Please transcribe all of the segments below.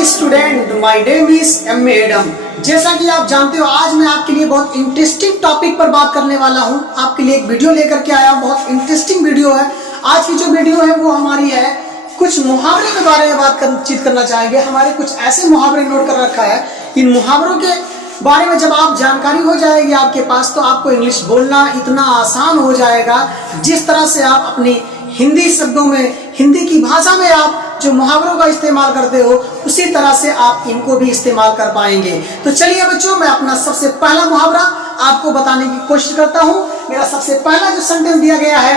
Dear student, my name is M Adam. जैसा कि आप जानते हो, आज मैं आपके लिए बहुत इंटरेस्टिंग टॉपिक पर बात करने वाला हूं। आपके लिए एक वीडियो लेकर के आया, बहुत इंटरेस्टिंग वीडियो है। आज की जो वीडियो है वो हमारी है कुछ मुहावरे के बारे में बातचीत करना चाहेंगे। हमारे कुछ ऐसे मुहावरे नोट कर रखा है, इन मुहावरों के बारे में जब आप जानकारी हो जाएगी आपके पास, तो आपको इंग्लिश बोलना इतना आसान हो जाएगा। जिस तरह से आप अपनी हिंदी शब्दों में, हिंदी की भाषा में आप जो मुहावरों का इस्तेमाल करते हो, उसी तरह से आप इनको भी इस्तेमाल कर पाएंगे। तो चलिए बच्चों, मैं अपना सबसे पहला मुहावरा आपको बताने की कोशिश करता हूँ। मेरा सबसे पहला जो सेंटेंस दिया गया है,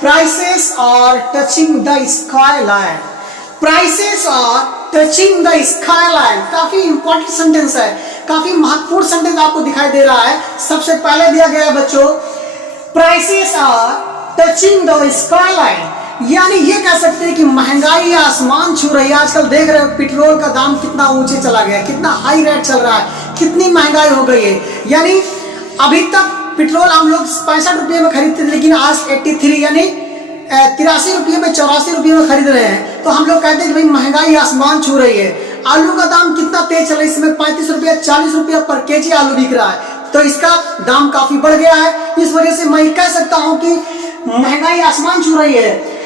prices are touching the sky line. Prices are touching the sky line, काफी इंपॉर्टेंट सेंटेंस है, काफी महत्वपूर्ण सेंटेंस आपको दिखाई दे रहा है। सबसे पहले दिया गया है बच्चों, prices are touching the sky line, यानी ये कह सकते हैं कि महंगाई आसमान छू रही है। आजकल देख रहे हो पेट्रोल का दाम कितना ऊंचे चला गया, कितना हाई रेट चल रहा है, कितनी महंगाई हो गई है। यानी अभी तक पेट्रोल हम लोग 65 रुपये में खरीदते थे, लेकिन आज 83 यानी 83 रुपये में, 84 रुपये में खरीद रहे हैं। तो हम लोग कहते हैं कि भाई महंगाई आसमान छू रही है। आलू का दाम कितना तेज चल रहा है, इसमें 35 रुपया 40 रुपया पर केजी आलू बिक रहा है, तो इसका दाम काफी बढ़ गया है। इस वजह से मैं कह सकता हूं कि महंगाई आसमान छू रही है।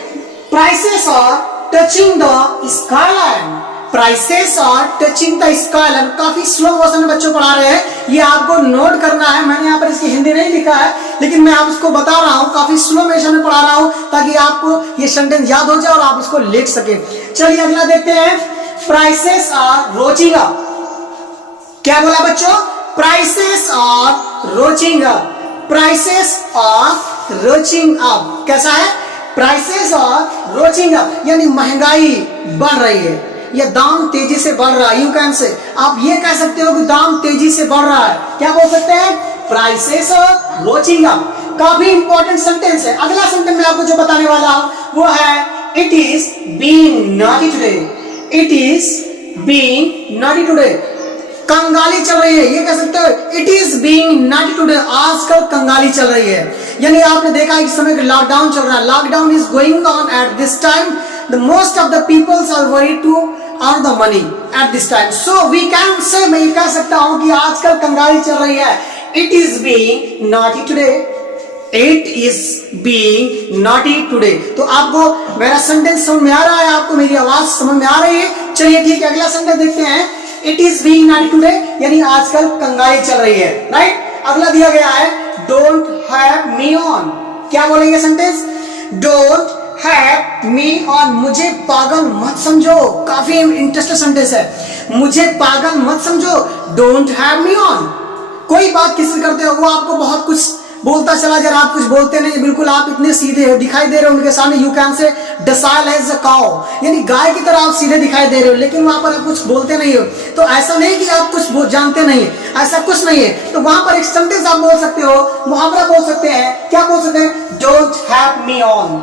Prices are touching the skyline. Prices are touching the skyline. काफी स्लो मोशन में बच्चों पढ़ा रहे हैं, ये आपको नोट करना है। मैंने यहाँ पर इसकी हिंदी नहीं लिखा है, लेकिन मैं आप इसको बता रहा हूँ, काफी स्लो मोशन में पढ़ा रहा हूँ, ताकि आपको ये सेंटेंस याद हो जाए और आप इसको लिख सके। चलिए अगला देखते हैं, प्राइसेस आर रोचिंग अप। क्या बोला बच्चों? Prices are roaching up. Prices are roaching up कैसा है? प्राइसेस आर रोचिंग अप, यानी महंगाई बढ़ रही है, या दाम तेजी से बढ़ रहा है। यू कैन से, आप ये कह सकते हो कि दाम तेजी से बढ़ रहा है। क्या बोल सकते हैं? Prices are roaching up. काफी इंपॉर्टेंट सेंटेंस है। अगला सेंटेंस मैं आपको जो बताने वाला हूं वो है, it is being naughty today. It is being naughty today, कंगाली चल रही है, ये कह सकते हो। It is being naughty today, आजकल कंगाली चल रही है। यानी आपने देखा इस समय लॉकडाउन चल रहा है, lockdown is going on at this time. The most of the peoples are worried to earn the money at this time. So we can say, मैं ये कह सकता हूं कि आजकल कंगाली चल रही है। It is being naughty today. It is being naughty today. तो आपको मेरा सेंटेंस समझ में आ रहा है, आपको मेरी आवाज समझ में आ रही है? चलिए ठीक है, अगला सेंटेंस देखते हैं। It is being naughty today, यानी आजकल कंगाली चल रही है, राइट। अगला दिया गया है, डोंट हैव मी ऑन। क्या बोलेंगे sentence? Don't have me on, मुझे पागल मत समझो। काफी इंटरेस्टिंग सेंटेंस है, मुझे पागल मत समझो। डोंट हैव मी ऑन, कोई बात किसी करते हो, वो आपको बहुत कुछ बोलता चला जा रहा, आप कुछ बोलते नहीं, बिल्कुल आप इतने सीधे दिखाई दे रहे हो उनके सामने। You can say डसाइल as a cow, यानी गाय की तरह आप सीधे दिखाई दे रहे हो, लेकिन वहां पर आप कुछ बोलते नहीं हो। तो ऐसा नहीं कि आप कुछ जानते नहीं, ऐसा कुछ नहीं है। तो वहां पर एक सेंटेंस आप बोल सकते हो, मुहावरा बोल सकते हैं। क्या बोल सकते हैं? Don't have me on.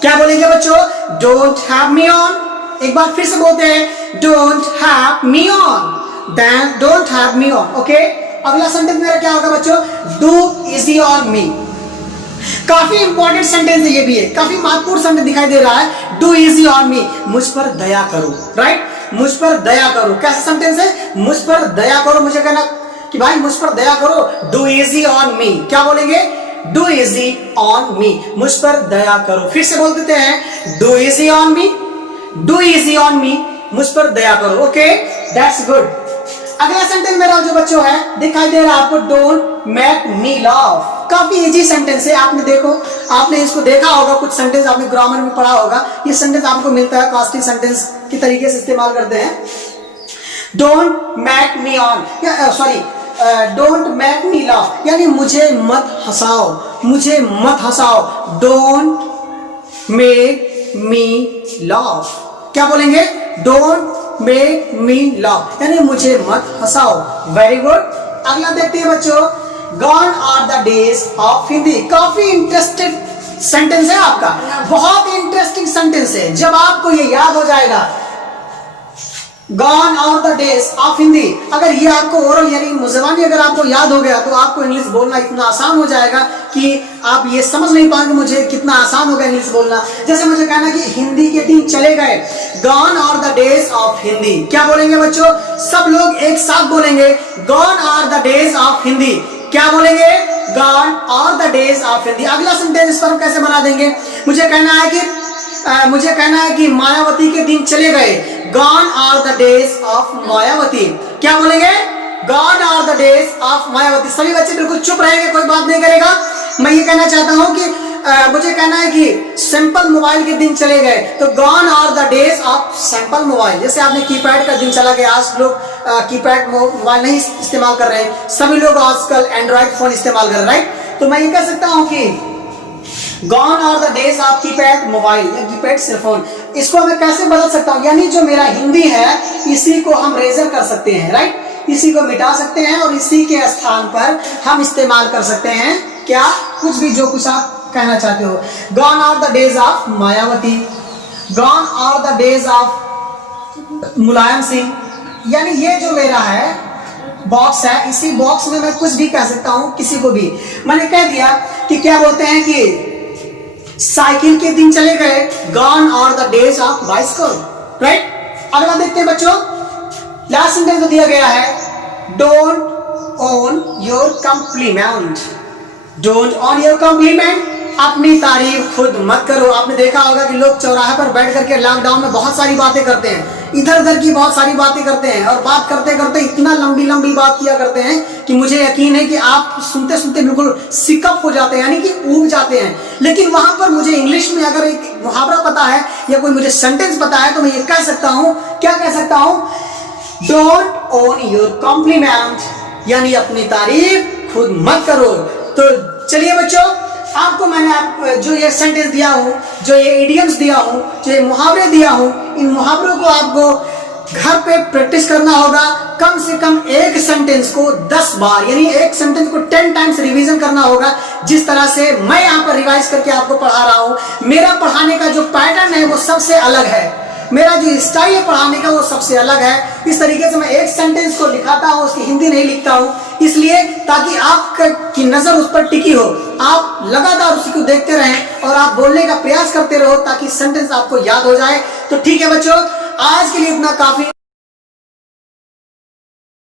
क्या बोलेंगे बच्चों? Don't have me on. एक बार फिर से बोलते हैं, don't have me on, then don't have me on. Okay, अगला सेंटेंस मेरा क्या होगा बच्चों? Do easy on me. काफी इंपॉर्टेंट सेंटेंस है, ये भी है, काफी महत्वपूर्ण सेंटेंस दिखाई दे रहा है। डू इजी ऑन मी, मुझ पर दया करो, राइट। मुझ पर दया करो, कैसा सेंटेंस है? मुझ पर दया करो, मुझे कहना कि भाई मुझ पर दया करो। डू इजी ऑन मी, क्या बोलेंगे? डू इजी ऑन मी, मुझ पर दया करो। फिर से बोल देते हैं, do easy on me, do easy on मी, मुझ पर दया करो। Okay, that's good. अगला सेंटेंस मेरा जो बच्चों है दिखाई दे रहा है आपको, डोंट मेक मी लाफ। काफी इजी सेंटेंस है, आपने इसको देखा होगा, कुछ सेंटेंस आपने ग्रामर में पढ़ा होगा। ये सेंटेंस आपको मिलता है, कास्टिंग सेंटेंस की तरीके से इस्तेमाल करते हैं। Don't make me on, sorry, don't make me laugh, यानी मुझे मत हंसाओ, मुझे मत हंसाओ। डोंट मेक मी लाफ, क्या बोलेंगे? डोंट मेक मी लाफ, यानी मुझे मत हंसाओ। Very good. अगला देखते हैं बच्चों, gone are the days of Hindi. काफी इंटरेस्टेड सेंटेंस है आपका, बहुत इंटरेस्टिंग सेंटेंस है। जब आपको ये याद हो जाएगा, gone are the days of Hindi, अगर ये आपको ओरल यानी मुजबानी अगर आपको याद हो गया, तो आपको इंग्लिश बोलना इतना आसान हो जाएगा कि आप ये समझ नहीं पाएंगे मुझे कितना आसान हो गया इंग्लिश बोलना। जैसे मुझे कहना कि हिंदी के दिन चले गए, gone are the days of Hindi. क्या बोलेंगे बच्चों? सब लोग एक साथ बोलेंगे, gone are the days of Hindi. क्या बोलेंगे? Gone are the days of Hindi. अगला सेंटेंस इस पर हम कैसे बना देंगे? मुझे कहना है कि मायावती के दिन चले गए, gone are the days of Mayawati. क्या बोलेंगे? Gone are the days of Mayawati. सभी बच्चे बिल्कुल चुप रहेंगे, कोई बात नहीं करेगा। मैं ये कहना चाहता हूं कि मुझे कहना है कि सैंपल मोबाइल के दिन चले गए, तो gone are the days of sample mobile. जैसे आपने कीपैड का दिन चला गया, आज लोग कीपैड मोबाइल नहीं इस्तेमाल कर रहे हैं, सभी लोग आजकल एंड्रॉइड फोन इस्तेमाल कर रहे हैं, राइट? तो मैं ये कह सकता हूं कि gone are the days of keypad mobile या कीपैड सेलफोन। इसको मैं कैसे बदल सकता हूं? यानी जो मेरा हिंदी है इसी को हम रेजर कर सकते हैं, राइट? इसी को मिटा सकते हैं और इसी के स्थान पर हम इस्तेमाल कर सकते हैं क्या? कुछ भी, जो कुछ आप कहना चाहते हो। Gone are the days of Mayawati, gone are the days of Mulayam Singh. यानी ये जो मेरा है बॉक्स है, इसी बॉक्स में मैं कुछ भी कह सकता हूं, किसी को भी। मैंने कह दिया कि क्या बोलते हैं कि साइकिल के दिन चले गए, gone are the days of bicycle, right? अगला देखते हैं बच्चों, लास्ट सेंटेंस जो दिया गया है, don't own your compliment. Don't on your compliment, अपनी तारीफ खुद मत करो। आपने देखा होगा कि लोग चौराहे पर बैठ करके लॉकडाउन में बहुत सारी बातें करते हैं, इधर उधर की बहुत सारी बातें करते हैं, और बात करते करते इतना लंबी लंबी बात किया करते हैं कि मुझे यकीन है कि आप सुनते सुनते बिल्कुल सिकअप हो जाते हैं, यानी कि ऊब जाते हैं। लेकिन वहां पर मुझे इंग्लिश में अगर एक मुहावरा पता है या कोई मुझे सेंटेंस पता है तो मैं ये कह सकता हूं, क्या कह सकता हूं? डोंट ओन योर कॉम्प्लीमेंट, यानी अपनी तारीफ खुद मत करो। तो चलिए बच्चों, आपको मैंने जो ये सेंटेंस दिया हूं, जो ये इडियम्स दिया हूं, जो ये मुहावरे दिया हूं, इन मुहावरों को आपको घर पे प्रैक्टिस करना होगा। कम से कम एक सेंटेंस को 10 बार, यानी एक सेंटेंस को 10 टाइम्स रिवीजन करना होगा। जिस तरह से मैं यहाँ पर रिवाइज करके आपको पढ़ा रहा हूँ, मेरा पढ़ाने का जो पैटर्न है वो सबसे अलग है, मेरा जो स्टाइल है पढ़ाने का वो सबसे अलग है। इस तरीके से मैं एक सेंटेंस को लिखाता हूँ, उसकी हिंदी नहीं लिखता हूँ, इसलिए ताकि आपकी नजर उस पर टिकी हो, आप लगातार उसी को देखते रहें और आप बोलने का प्रयास करते रहो ताकि सेंटेंस आपको याद हो जाए। तो ठीक है बच्चों, आज के लिए इतना काफी।